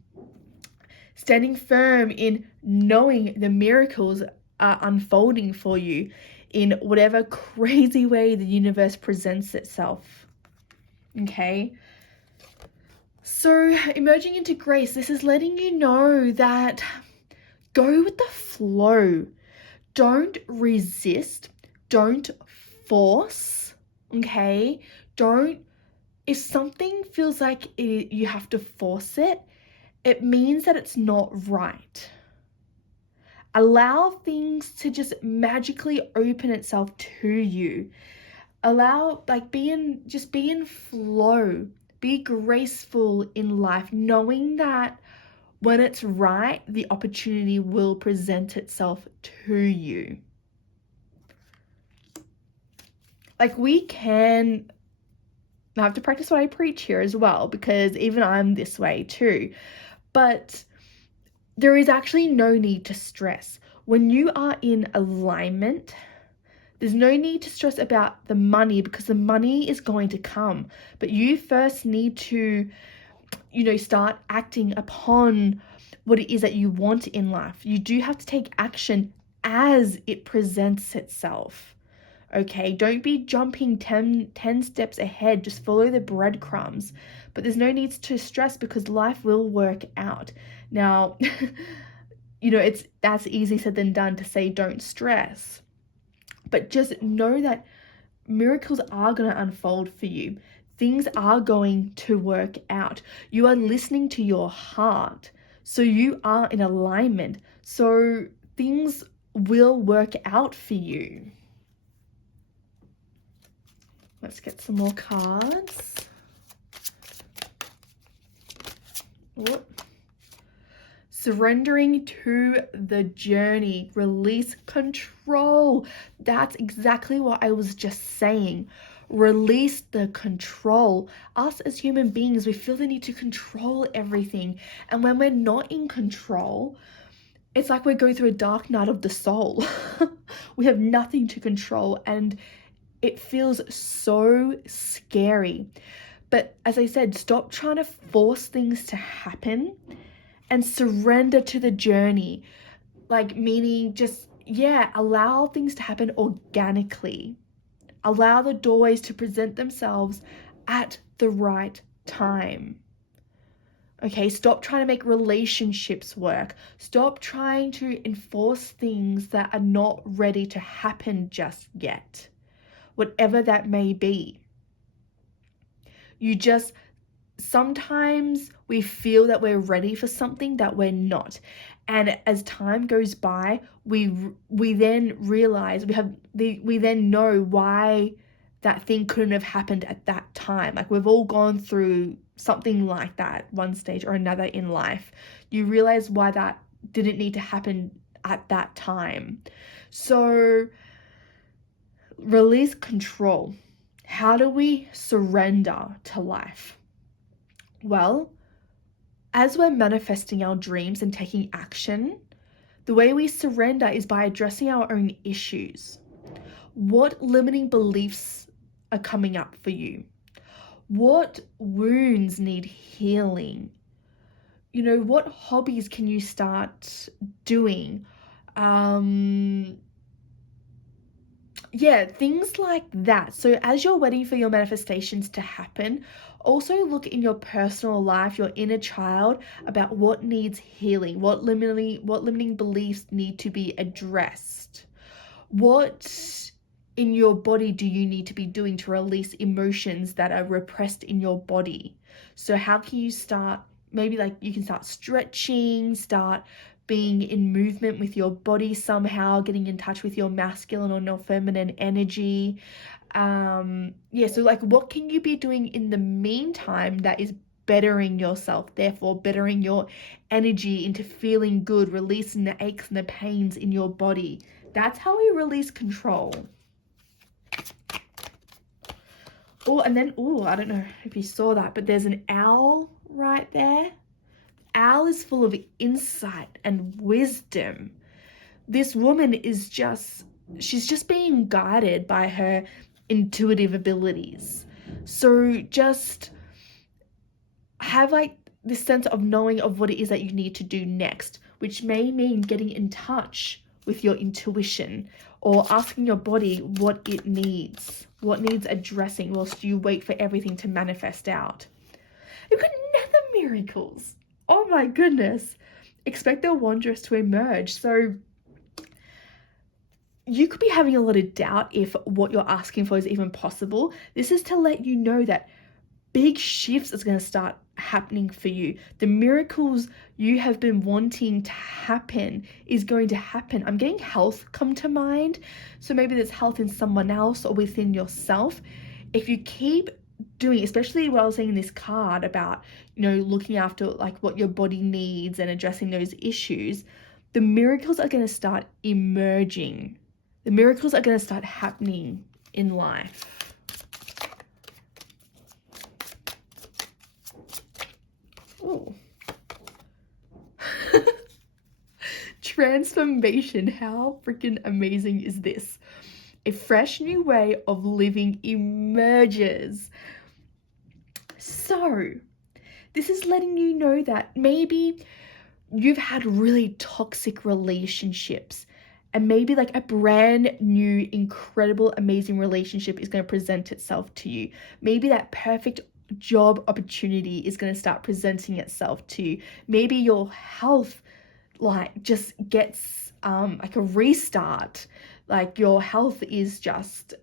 Standing firm in knowing the miracles are unfolding for you in whatever crazy way the universe presents itself. Okay? So, emerging into grace, this is letting you know that go with the flow. Don't resist. Don't force. Okay? If something feels like you have to force it, it means that it's not right. Allow things to just magically open itself to you. Be in flow. Be graceful in life, knowing that when it's right, the opportunity will present itself to you. Like, I have to practice what I preach here as well, because even I'm this way too. But there is actually no need to stress. When you are in alignment, there's no need to stress about the money, because the money is going to come. But you first need to, start acting upon what it is that you want in life. You do have to take action as it presents itself. Okay, don't be jumping 10 steps ahead. Just follow the breadcrumbs. But there's no need to stress, because life will work out. Now, that's easy said than done to say don't stress. But just know that miracles are going to unfold for you. Things are going to work out. You are listening to your heart. So you are in alignment. So things will work out for you. Let's get some more cards. Oh. Surrendering to the journey. Release control. That's exactly what I was just saying. Release the control. Us as human beings, we feel the need to control everything. And when we're not in control, it's like we're going through a dark night of the soul. We have nothing to control, and it feels so scary. But as I said, stop trying to force things to happen and surrender to the journey. Meaning allow things to happen organically. Allow the doorways to present themselves at the right time. Okay, stop trying to make relationships work. Stop trying to enforce things that are not ready to happen just yet. Whatever that may be. Sometimes we feel that we're ready for something that we're not. And as time goes by, we then realize we then know why that thing couldn't have happened at that time. Like, we've all gone through something like that one stage or another in life. You realize why that didn't need to happen at that time. So release control. How do we surrender to life? Well, as we're manifesting our dreams and taking action, the way we surrender is by addressing our own issues. What limiting beliefs are coming up for you? What wounds need healing? What hobbies can you start doing? Things like that. So as you're waiting for your manifestations to happen, also look in your personal life, your inner child, about what needs healing, what limiting beliefs need to be addressed. What in your body do you need to be doing to release emotions that are repressed in your body? So how can you start? Maybe you can start stretching, start being in movement with your body somehow, getting in touch with your masculine or your feminine energy. So what can you be doing in the meantime that is bettering yourself, therefore bettering your energy into feeling good, releasing the aches and the pains in your body? That's how we release control. I don't know if you saw that, but there's an owl right there. Owl is full of insight and wisdom. This woman she's just being guided by her intuitive abilities. So just have like this sense of knowing of what it is that you need to do next, which may mean getting in touch with your intuition or asking your body what it needs, what needs addressing whilst you wait for everything to manifest out. You've got nether miracles. Oh my goodness. Expect the wondrous to emerge. So you could be having a lot of doubt if what you're asking for is even possible. This is to let you know that big shifts is going to start happening for you. The miracles you have been wanting to happen is going to happen. I'm getting health come to mind. So maybe there's health in someone else or within yourself. If you keep doing, especially what I was saying in this card about, looking after like what your body needs and addressing those issues, the miracles are going to start emerging. The miracles are going to start happening in life. Oh. Transformation. How freaking amazing is this? A fresh new way of living emerges. So, this is letting you know that maybe you've had really toxic relationships, and maybe like a brand new, incredible, amazing relationship is going to present itself to you. Maybe that perfect job opportunity is going to start presenting itself to you. Maybe your health like just gets like a restart. Like your health is just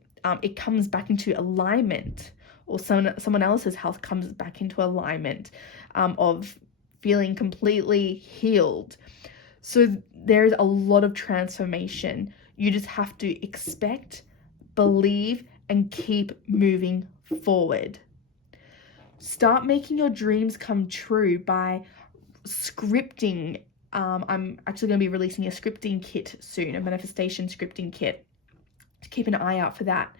it comes back into alignment, or someone else's health comes back into alignment of feeling completely healed. So there's a lot of transformation. You just have to expect, believe, and keep moving forward. Start making your dreams come true by scripting. I'm actually going to be releasing a scripting kit soon, a manifestation scripting kit. Keep an eye out for that.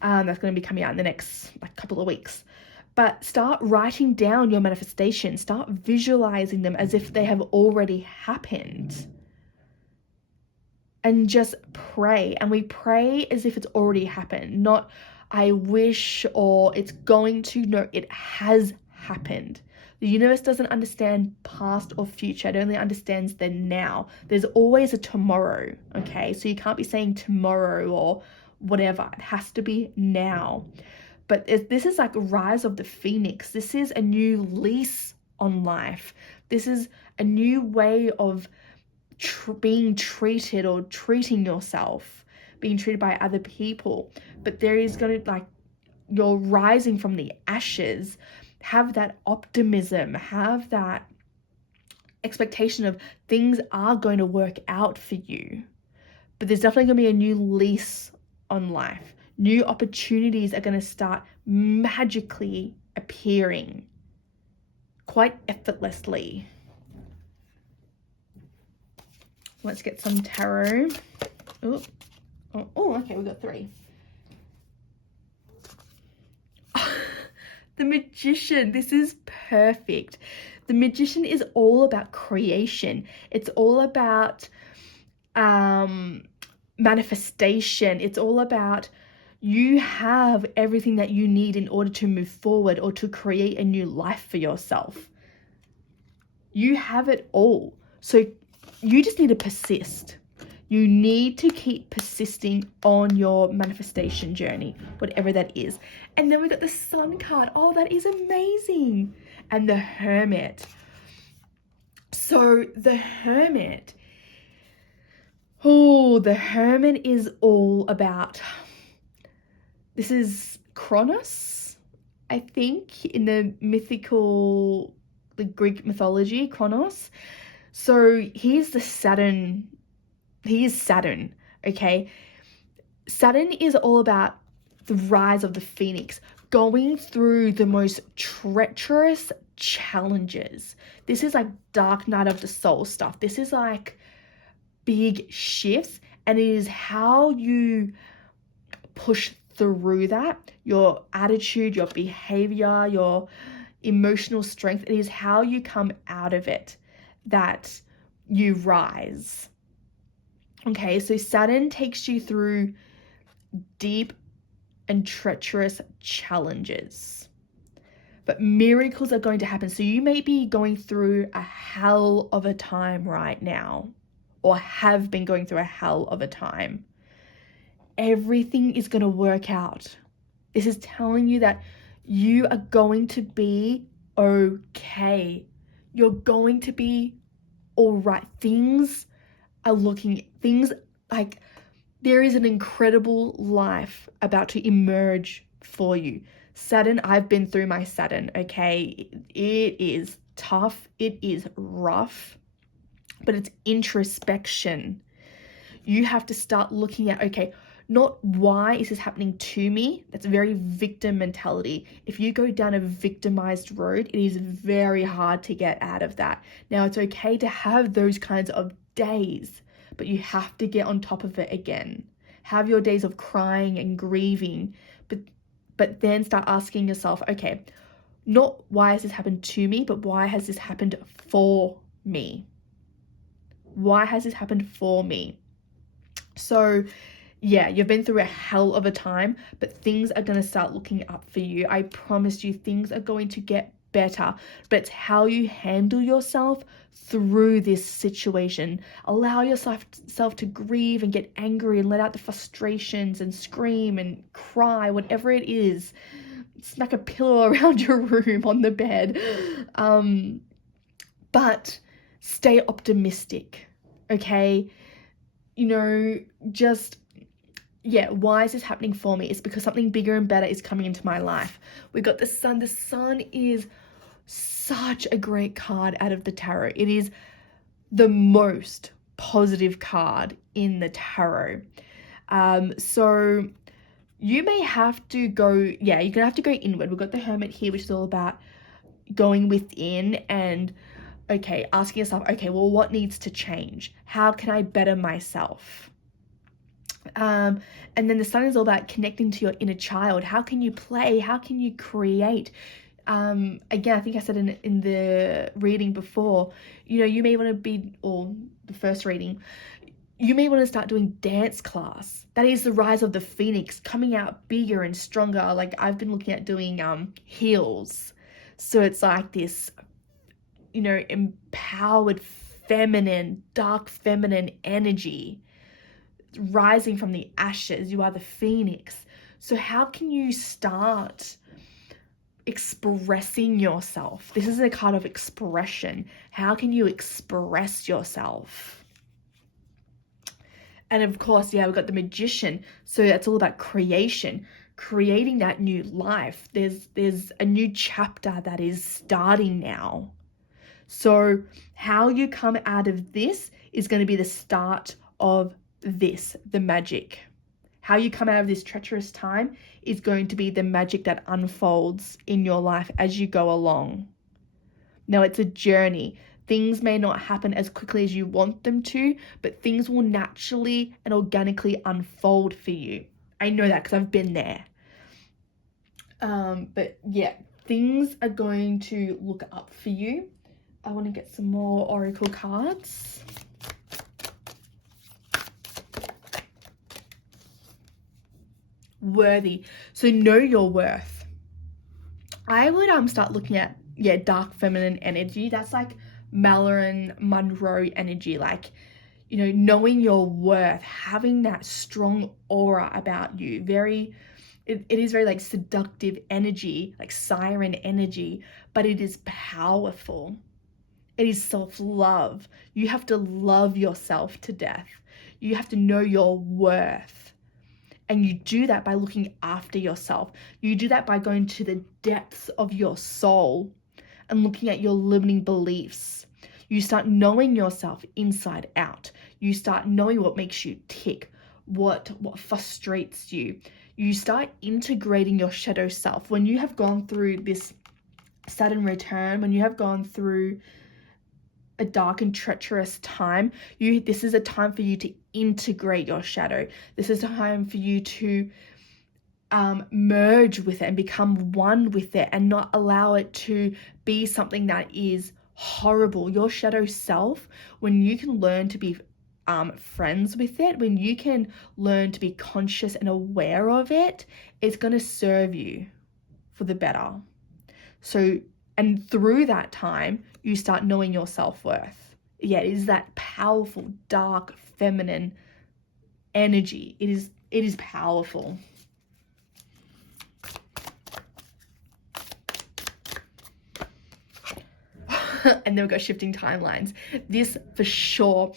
That's going to be coming out in the next couple of weeks. But start writing down your manifestations. Start visualizing them as if they have already happened. And just pray. And we pray as if it's already happened. Not, I wish, or it's going to. No, it has happened. The universe doesn't understand past or future. It only understands the now. There's always a tomorrow, okay? So you can't be saying tomorrow or whatever. It has to be now. But this is like a rise of the phoenix. This is a new lease on life. This is a new way of being treated or treating yourself, being treated by other people. But there is going to, you're rising from the ashes. Have that optimism, have that expectation of things are going to work out for you. But there's definitely going to be a new lease on life. New opportunities are going to start magically appearing quite effortlessly. Let's get some tarot. Oh, okay, we've got 3. The Magician. This is perfect. The Magician is all about creation. It's all about manifestation. It's all about you have everything that you need in order to move forward or to create a new life for yourself. You have it all. So you just need to persist. You need to keep persisting on your manifestation journey, whatever that is. And then we got the Sun card. Oh, that is amazing. And the Hermit. So the Hermit. Oh, the Hermit is all about, this is Kronos, I think, in the mythical, the Greek mythology, Kronos. So he's the Saturn. He is Saturn, okay? Saturn is all about the rise of the phoenix, going through the most treacherous challenges. This is like dark night of the soul stuff. This is like big shifts, and it is how you push through that, your attitude, your behavior, your emotional strength. It is how you come out of it that you rise. Okay, so Saturn takes you through deep and treacherous challenges. But miracles are going to happen. So you may be going through a hell of a time right now, or have been going through a hell of a time. Everything is going to work out. This is telling you that you are going to be okay. You're going to be all right. Things like there is an incredible life about to emerge for you. Saturn, I've been through my Saturn, okay? It is tough. It is rough, but it's introspection. You have to start looking at, okay, not why is this happening to me? That's very victim mentality. If you go down a victimized road, it is very hard to get out of that. Now, it's okay to have those kinds of days, but you have to get on top of it again. Have your days of crying and grieving, but then start asking yourself, okay, not why has this happened to me, but why has this happened for me? Why has this happened for me? So yeah, you've been through a hell of a time, but things are going to start looking up for you. I promise you, things are going to get better, but it's how you handle yourself through this situation. Allow yourself to grieve and get angry and let out the frustrations and scream and cry, whatever it is. Smack a pillow around your room on the bed. But stay optimistic, okay? Why is this happening for me? It's because something bigger and better is coming into my life. We got the Sun. The Sun is such a great card out of the tarot. It is the most positive card in the tarot. So you may have to go, you're going to have to go inward. We've got the Hermit here, which is all about going within and, asking yourself, well, what needs to change? How can I better myself? And then the Sun is all about connecting to your inner child. How can you play? How can you create? Again, I think I said in the reading before, you may want to be, or the first reading, you may want to start doing dance class. That is the rise of the phoenix, coming out bigger and stronger. Like I've been looking at doing heels. So it's like this, empowered feminine, dark feminine energy rising from the ashes. You are the phoenix. So how can you start expressing yourself? This is a card of expression. How can you express yourself? And of course, we've got the Magician. So that's all about creation, creating that new life. There's a new chapter that is starting now. So how you come out of this is going to be the start of the magic. How you come out of this treacherous time is going to be the magic that unfolds in your life as you go along. Now, it's a journey. Things may not happen as quickly as you want them to, but things will naturally and organically unfold for you. I know that because I've been there. But yeah, things are going to look up for you. I want to get some more oracle cards. Worthy. So know your worth. I would start looking at dark feminine energy. That's like Marilyn Monroe energy, like knowing your worth, having that strong aura about you. It is very like seductive energy, like siren energy, but it is powerful. It is self-love. You have to love yourself to death. You have to know your worth. And you do that by looking after yourself. You do that by going to the depths of your soul and looking at your limiting beliefs. You start knowing yourself inside out. You start knowing what makes you tick, what frustrates you. You start integrating your shadow self. When you have gone through this Saturn return, when you have gone through a dark and treacherous time, this is a time for you to integrate your shadow. This is a time for you to merge with it and become one with it and not allow it to be something that is horrible. Your shadow self, when you can learn to be friends with it, when you can learn to be conscious and aware of it, it's going to serve you for the better. So, and through that time, you start knowing your self-worth. Yeah, it is that powerful, dark, feminine energy. It is powerful. And then we've got shifting timelines. This for sure.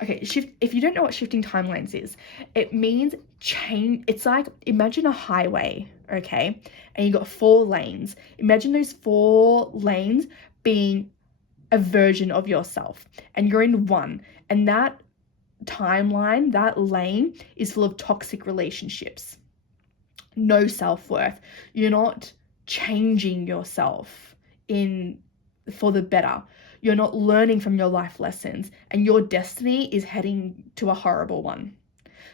Okay, if you don't know what shifting timelines is, it means change. It's like, imagine a highway, okay? And you got 4 lanes. Imagine those 4 lanes being a version of yourself, and you're in one. And that timeline, that lane is full of toxic relationships. No self-worth. You're not changing yourself for the better. You're not learning from your life lessons, and your destiny is heading to a horrible one.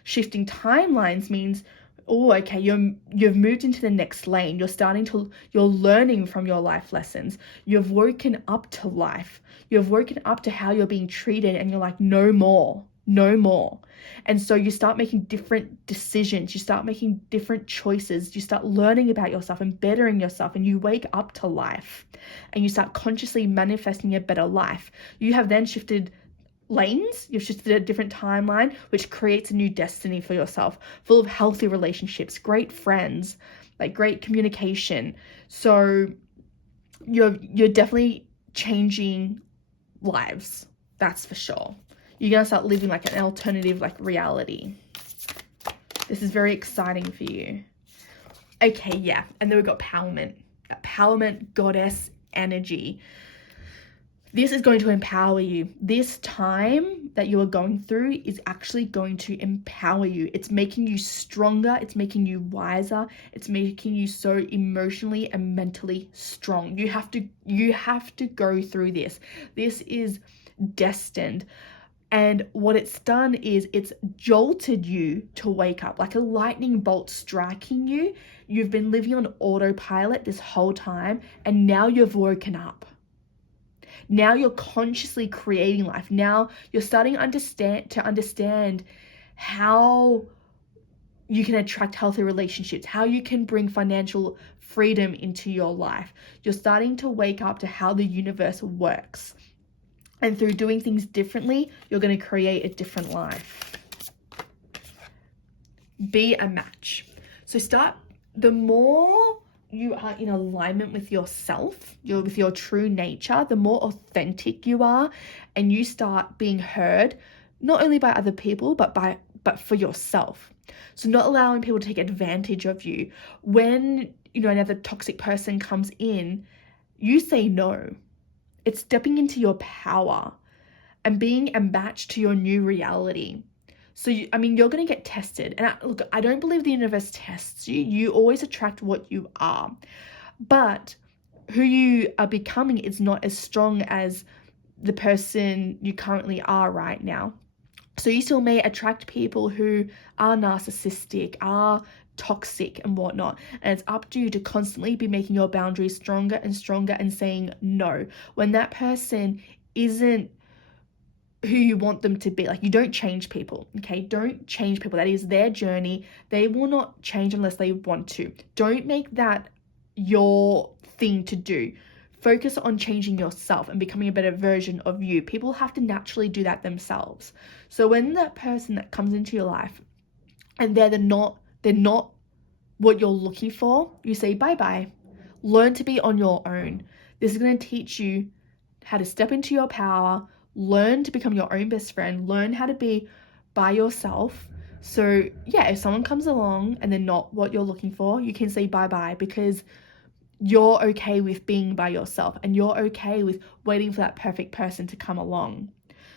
Shifting timelines means, oh, okay, you've moved into the next lane. You're learning from your life lessons. You've woken up to life. You've woken up to how you're being treated, and you're like, no more. And so you start making different decisions. You start making different choices. You start learning about yourself and bettering yourself, and you wake up to life, and you start consciously manifesting a better life. You have then shifted lanes. You've shifted a different timeline, which creates a new destiny for yourself, full of healthy relationships, great friends, like great communication. So you're definitely changing lives. That's for sure. You're going to start living like an alternative, like, reality. This is very exciting for you. Okay, yeah. And then we've got empowerment, goddess energy. This is going to empower you. This time that you are going through is actually going to empower you. It's making you stronger. It's making you wiser. It's making you so emotionally and mentally strong. You have to go through this. This is destined. And what it's done is it's jolted you to wake up, like a lightning bolt striking you. You've been living on autopilot this whole time, and now you've woken up. Now you're consciously creating life. Now you're starting to understand how you can attract healthy relationships, how you can bring financial freedom into your life. You're starting to wake up to how the universe works. And through doing things differently, you're going to create a different life. Be a match. So the more you are in alignment with yourself, with your true nature, the more authentic you are, and you start being heard, not only by other people, but for yourself. So not allowing people to take advantage of you. When, another toxic person comes in, you say no. It's stepping into your power and being a match to your new reality. So, you're going to get tested. And I don't believe the universe tests you. You always attract what you are. But who you are becoming is not as strong as the person you currently are right now. So you still may attract people who are narcissistic, are toxic and whatnot, and it's up to you to constantly be making your boundaries stronger and stronger and saying no when that person isn't who you want them to be. Like, you don't change people, okay? Don't change people. That is their journey. They will not change unless they want to. Don't make that your thing to do. Focus on changing yourself and becoming a better version of you. People have to naturally do that themselves. So when that person that comes into your life and they're not what you're looking for, you say bye-bye. Learn to be on your own. This is going to teach you how to step into your power, learn to become your own best friend, learn how to be by yourself. So yeah, if someone comes along and they're not what you're looking for, you can say bye-bye, because you're okay with being by yourself and you're okay with waiting for that perfect person to come along.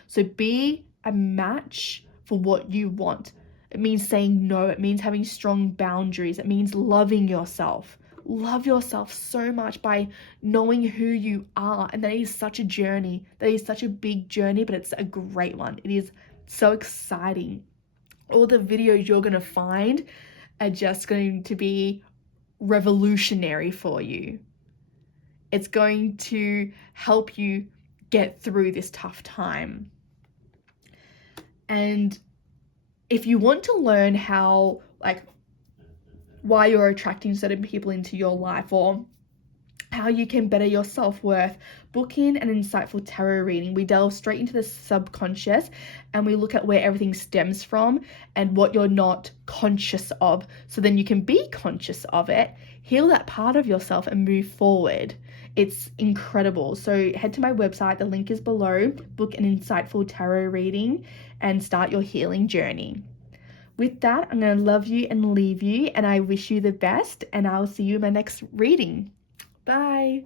So be a match for what you want. It means saying no. It means having strong boundaries. It means loving yourself. Love yourself so much by knowing who you are. And that is such a journey. That is such a big journey, but it's a great one. It is so exciting. All the videos you're going to find are just going to be revolutionary for you. It's going to help you get through this tough time. And if you want to learn how, like, why you're attracting certain people into your life, or how you can better your self-worth, book in an insightful tarot reading. We delve straight into the subconscious and we look at where everything stems from and what you're not conscious of, so then you can be conscious of it, heal that part of yourself and move forward. It's incredible. So head to my website, the link is below, book an insightful tarot reading and start your healing journey. With that, I'm going to love you and leave you, and I wish you the best, and I'll see you in my next reading. Bye.